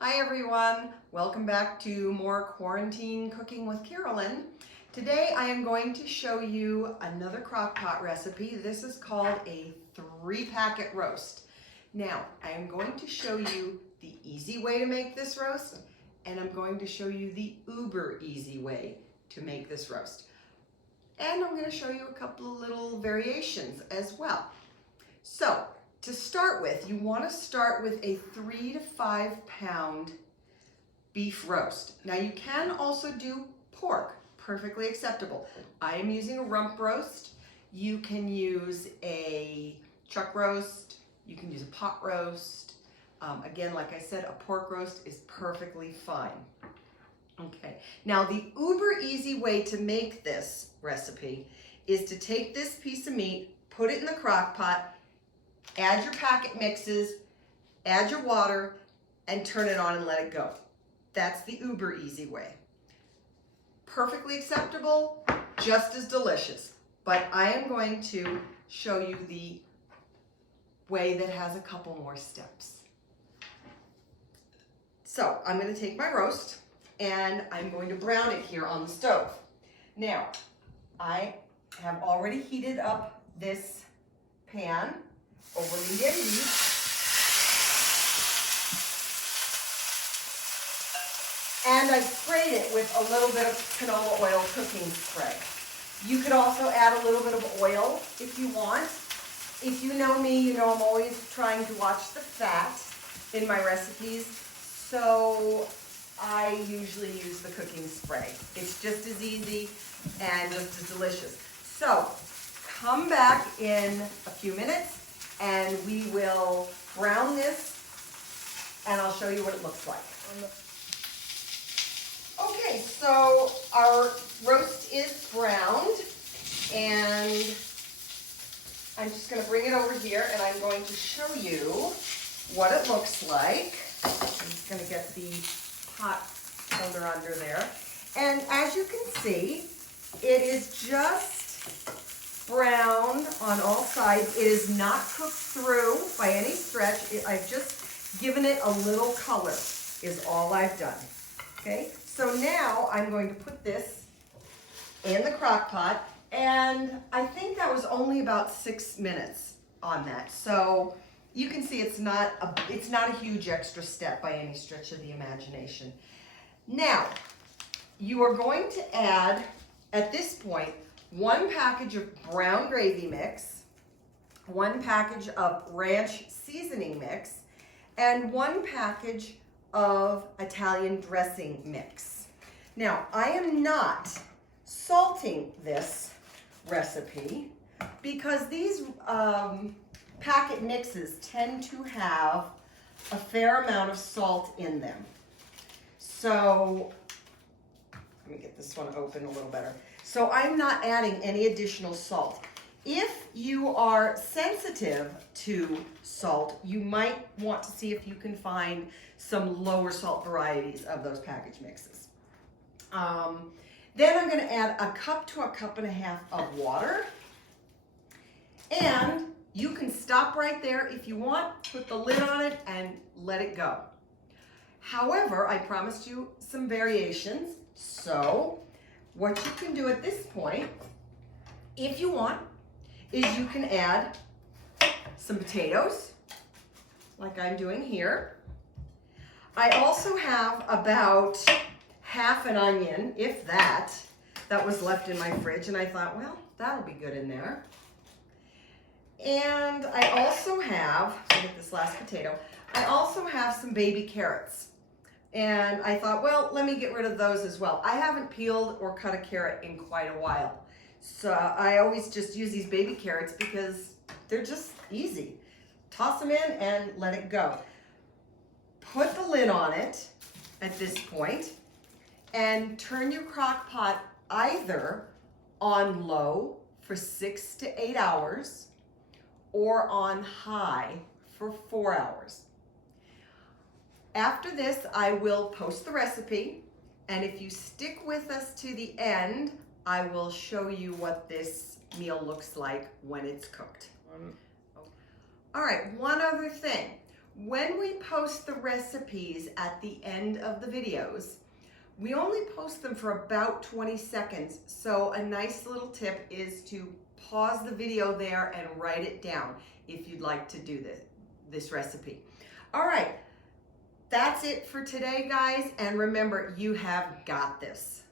Hi everyone, welcome back to more quarantine cooking with Carolyn. Today I am going to show you another crockpot recipe. This is called a 3-packet roast. Now I am going to show you the easy way to make this roast, and I'm going to show you the uber easy way to make this roast. And I'm going to show you a couple of little variations as well. So to start with, you want to start with a 3 to 5 pound beef roast. Now you can also do pork, perfectly acceptable. I am using a rump roast. You can use a chuck roast, you can use a pot roast. Again, like I said, a pork roast is perfectly fine. Okay, now the uber easy way to make this recipe is to take this piece of meat, put it in the crock pot, add your packet mixes, add your water, and turn it on and let it go. That's the uber easy way. Perfectly acceptable, just as delicious. But I am going to show you the way that has a couple more steps. So I'm going to take my roast and I'm going to brown it here on the stove. Now, I have already heated up this pan over medium heat. And I've sprayed it with a little bit of canola oil cooking spray. You could also add a little bit of oil if you want. If you know me, you know I'm always trying to watch the fat in my recipes, so I usually use the cooking spray. It's just as easy and just as delicious. So come back in a few minutes and we will brown this and I'll show you what it looks like. Okay, so our roast is browned and I'm just going to bring it over here and I'm going to show you what it looks like. I'm just going to get the pot holder under there. And as you can see, it is just brown on all sides. It is not cooked through by any stretch. I've just given it a little color is all I've done. Okay, so now I'm going to put this in the crock pot, and I think that was only about 6 minutes on that. So you can see it's not a huge extra step by any stretch of the imagination. Now, you are going to add, at this point, 1 package of brown gravy mix, 1 package of ranch seasoning mix, and 1 package of Italian dressing mix. Now, I am not salting this recipe because these packet mixes tend to have a fair amount of salt in them. So, let me get this one open a little better. So I'm not adding any additional salt. If you are sensitive to salt, you might want to see if you can find some lower salt varieties of those package mixes. Then I'm going to add 1 cup to 1.5 cups of water. And you can stop right there if you want, put the lid on it and let it go. However, I promised you some variations. So what you can do at this point, if you want, is you can add some potatoes, like I'm doing here. I also have about half an onion, if that was left in my fridge, and I thought, well, that'll be good in there. And I also have, look at this last potato, I also have some baby carrots. And I thought, well, let me get rid of those as well. I haven't peeled or cut a carrot in quite a while. So I always just use these baby carrots because they're just easy. Toss them in and let it go. Put the lid on it at this point and turn your crock pot either on low for 6 to 8 hours or on high for 4 hours. After this, I will post the recipe, and if you stick with us to the end, I will show you what this meal looks like when it's cooked. All right, one other thing. when we post the recipes at the end of the videos, we only post them for about 20 seconds. So a nice little tip is to pause the video there and write it down if you'd like to do this recipe. All right, that's it for today, guys. And remember, you have got this.